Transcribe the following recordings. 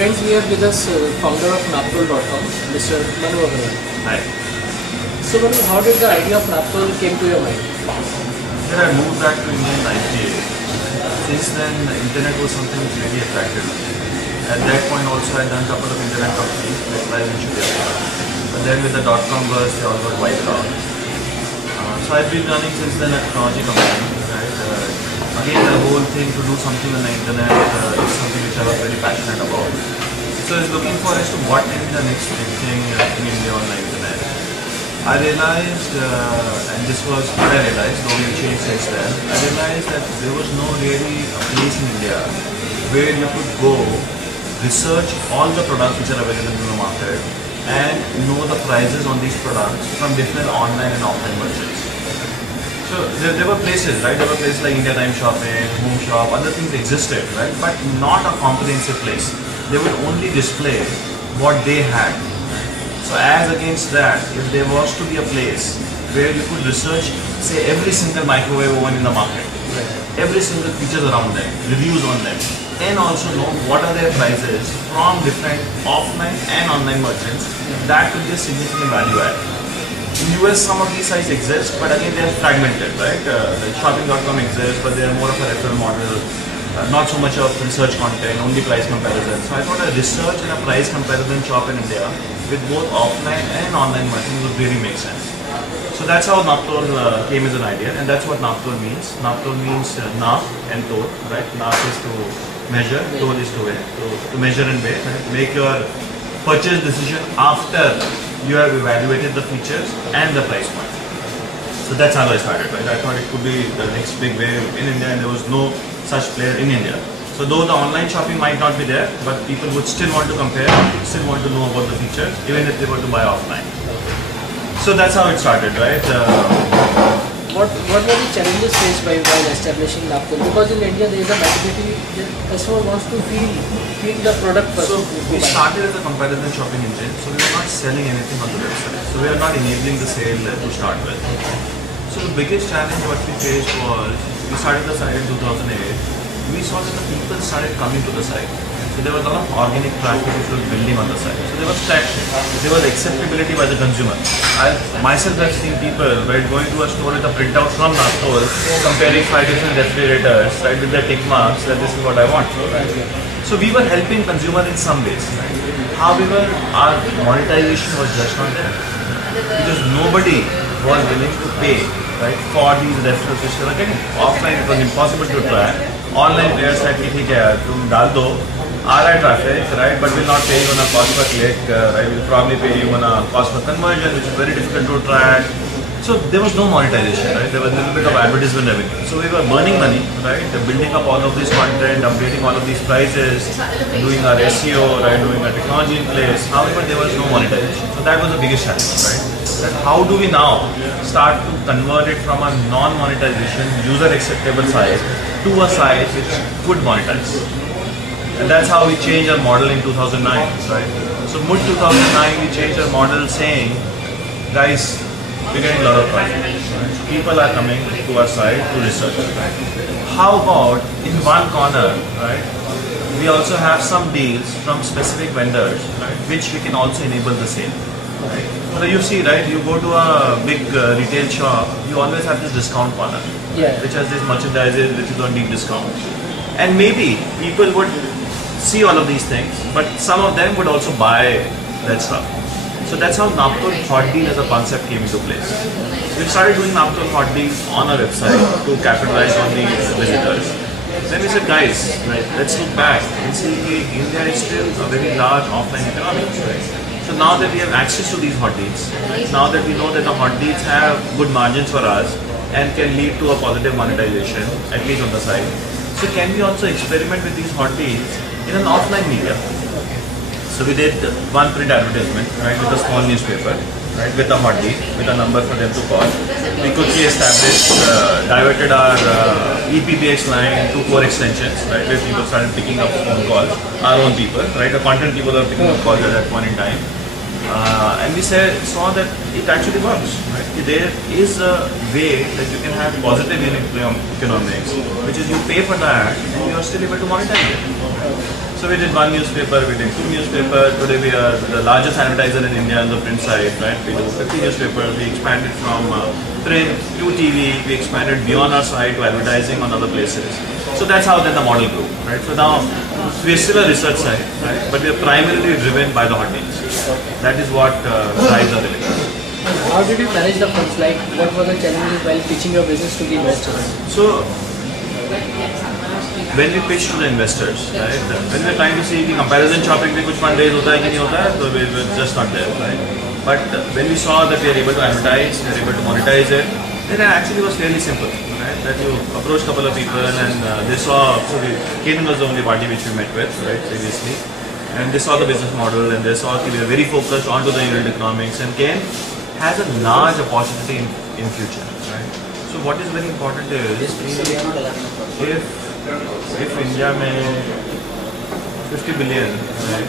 Friends, we have with us founder of Naptol.com, Mr. Manu Agrawal. Hi. So Manu, how did the idea of Naptol came to your mind? Then I moved back to India in 98. Since then, the internet was something which really attracted me. At that point also I had done a couple of internet companies like Live Insurance. But then with the .com burst, they all got wiped out. So I've been running since then a technology company. Right? Again, the whole thing to do something on the internet is something which I was very passionate about. So I was looking for as to what can be the next big thing in India on the internet. I realized, and this was what I realized, though we've changed since then, I realized that there was no really a place in India where you could go, research all the products which are available in the market and know the prices on these products from different online and offline merchants. So there were places, right? There were places like India Time Shopping, Home Shop, other things existed, right? But not a comprehensive place. They would only display what they had. So as against that, if there was to be a place where you could research, say, every single microwave oven in the market, every single features around them, reviews on them, and also know what are their prices from different offline and online merchants, that could be a significant value add. In US, some of these sites exist, but again they are fragmented, right? Like shopping.com exists, but they are more of a referral model, not so much of research content, only price comparison. So I thought a research and a price comparison shop in India with both offline and online merchants would really make sense. So that's how Naptol came as an idea, and that's what Naptol means. Naptol means Nap and Tol, right? Nap is to measure, Tol is to weigh, to measure and weigh, right? Make your purchase decision after you have evaluated the features and the price point. So that's how I started, right? I thought it could be the next big wave in India, and there was no such player in India. So though the online shopping might not be there, but people would still want to compare, still want to know about the features, even if they were to buy offline. So that's how it started, right? What were the challenges faced by while establishing Naptol? Because in India there is a mentality that customer wants to feel the product first. So we started as a comparison shopping engine, so we were not selling anything on the website. So we are not enabling the sale to start with. So the biggest challenge what we faced was, we started the site in 2008, we saw that the people started coming to the site. So there was a lot of organic traffic which was building on the site. So there was traction, there was acceptability by the consumer. I myself have seen people right, going to a store with a printout from Naptol, comparing 5 different refrigerators, right, with their tick marks that this is what I want. So we were helping consumer in some ways. However, our monetization was just not there. Because nobody was willing to pay, right, for these referrals which they were getting. Offline it was impossible to track. Online players said, "ठीक है, तुम डाल दो, आ रहा है traffic, right, but we'll not pay you on a cost per click, right, we'll probably pay you on a cost per conversion, which is very difficult to track." So there was no monetization, right? There was a little bit of advertisement revenue. So we were burning money, right? Building up all of this content, updating all of these prices, doing our SEO, right? Doing our technology in place. However, there was no monetization. So that was the biggest challenge, right? That how do we now start to convert it from a non-monetization, user-acceptable site to a site which could monetize? And that's how we changed our model in 2009, right? So mid 2009, we changed our model saying, guys, we're getting a lot of traffic. Right? People are coming to our site to research. How about in one corner, right? We also have some deals from specific vendors, right, which we can also enable the sale. Right? So you see, right? You go to a big retail shop, you always have this discount corner, which has this merchandise which is on deep discount. And maybe people would see all of these things, but some of them would also buy that stuff. So that's how Naptol Hot Deal as a concept came into place. We started doing Naptol Hot Deals on our website to capitalize on these visitors. Then we said, guys, right, let's look back and see India is still a very large offline economy. Right? So now that we have access to these hot deals, now that we know that the hot deals have good margins for us and can lead to a positive monetization, at least on the site. So can we also experiment with these hot deals in an offline media? So we did one print advertisement, right, with a small newspaper, right, with a hot deal, with a number for them to call. We quickly established, diverted our EPBX line to 4 extensions, right, where people started picking up phone calls, our own people, right, the content people are picking up calls at that point in time. And we saw that it actually works. Right? There is a way that you can have positive unit economics, which is you pay for that and you are still able to monetize it. So we did one newspaper, we did two newspapers. Today we are the largest advertiser in India on the print side. Right? We do 50 newspapers. We expanded from print to TV. We expanded beyond our site to advertising on other places. So that's how then the model grew. Right? So now we are still a research site, right? But we are primarily driven by the hot deals. That is what drives our revenue. How did you manage the funds? Like, what were the challenges while pitching your business to the investors? So, when we pitch to the investors, right? When we're trying to see the comparison shopping में कुछ fund raise होता है कि नहीं होता है, so we were just not there, right? But when we saw that we are able to advertise, we are able to monetize it, then it actually was fairly simple, right? That you approach a couple of people and they saw. So Kenan was the only party which we met with, right? Previously. And they saw the business model and they saw that we are very focused onto the unit economics, and Ken has a large opportunity in future, right? So what is very important is if India may 50 billion, right,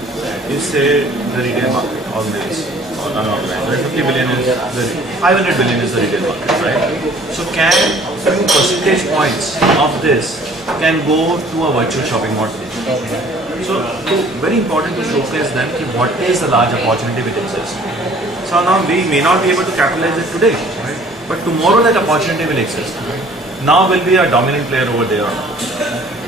is say the retail market, organized or unorganized, right? 50 billion is the 500 billion is the retail market, right? So can few percentage points of this can go to a virtual shopping model. So very important to showcase them what is the large opportunity which exists. So now we may not be able to capitalize it today, right? But tomorrow that opportunity will exist. Right? Now will be a dominant player over there.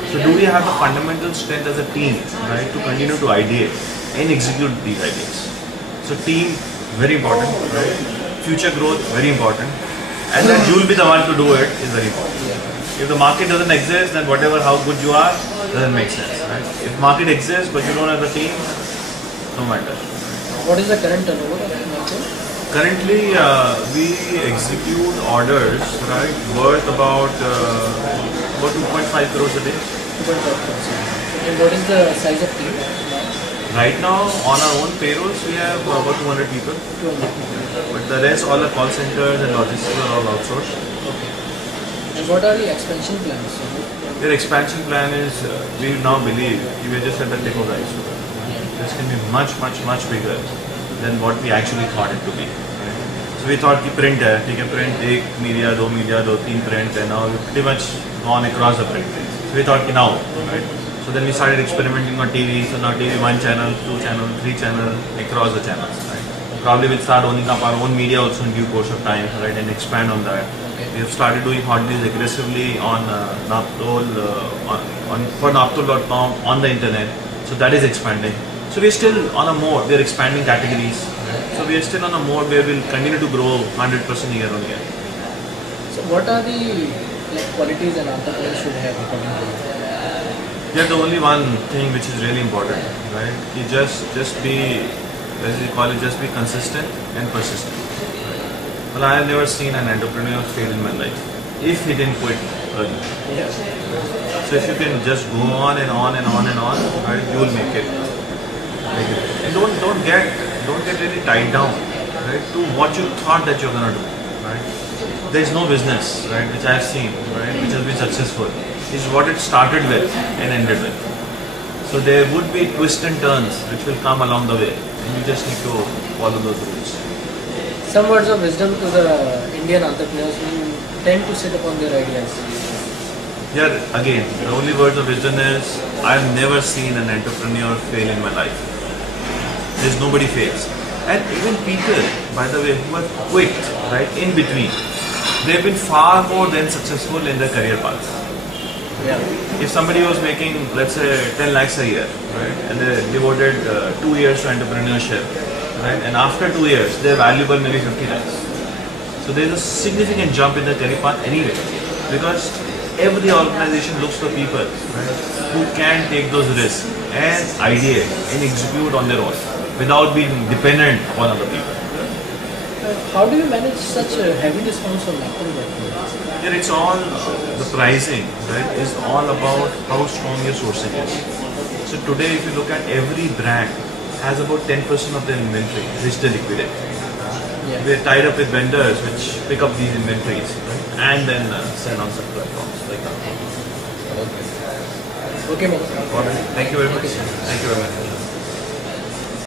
So do we have the fundamental strength as a team, right, to continue to ideate and execute these ideas? So team, very important, right? Future growth, very important. And that you will be the one to do it is very important. If the market doesn't exist, then whatever, how good you are, doesn't make sense, right? If market exists, but you don't have the team, no matter. What is the current turnover of the market? Currently, we execute orders, right, worth about 2.5 crores a day. 2.5 crores. And what is the size of team? Right now, on our own payrolls, we have about 200 people. 200 people. But the rest, all the call centers and logistics are all outsourced. Okay. And what are the expansion plans? Their expansion plan is, we now believe, we are just at the tip of the iceberg. This can be much, much, much bigger than what we actually thought it to be. So we thought कि print है, ठीक है, print एक media, दो तीन print, and now we've pretty much gone across the print. So we thought कि now, right? So then we started experimenting on TV. So now TV 1 channel, 2 channel, 3 channel, across the channels, right? Probably we'll start owning up our own media also in due course of time, right, and expand on that. Okay. We have started doing hot deals aggressively on Naptol, for Naptol.com on the internet. So that is expanding. So we are still on a mode. We are expanding categories. Right? So we are still on a mode where we'll continue to grow 100% year on year. So what are the qualities an entrepreneur should have according to you? Yeah, the only one thing which is really important, right? You just be, as we call it, just be consistent and persistent. Right? Well, I have never seen an entrepreneur fail in my life if he didn't quit early. Yeah. So if you can just go on and on and on and on, right, you will make it. And don't get really tied down, right, to what you thought that you're gonna do. Right? There is no business, right, which I have seen, right, which has been successful. Is what it started with and ended with. So there would be twists and turns which will come along the way, and you just need to follow those rules. Some words of wisdom to the Indian entrepreneurs who tend to sit upon their ideas. Yeah, again, the only words of wisdom is I have never seen an entrepreneur fail in my life. There's nobody fails. And even people, by the way, who have quit, right, in between, they've been far more than successful in their career path. Yeah. If somebody was making, let's say, 10 lakhs a year, right, and they devoted 2 years to entrepreneurship, right, and after 2 years, they're valuable maybe 50 lakhs. So there's a significant jump in the career path anyway, because every organization looks for people, right, who can take those risks and ideate and execute on their own without being dependent on other people. How do you manage such a heavy response from Naptol.com? Yeah, it's all the pricing, right, is all about how strong your sourcing is. So today, if you look at every brand, has about 10% of their inventory which they liquidate. Yeah. We're tied up with vendors which pick up these inventories, right, and then sell on some platforms like that. Okay, Manu. Thank you very much. Thank you very much.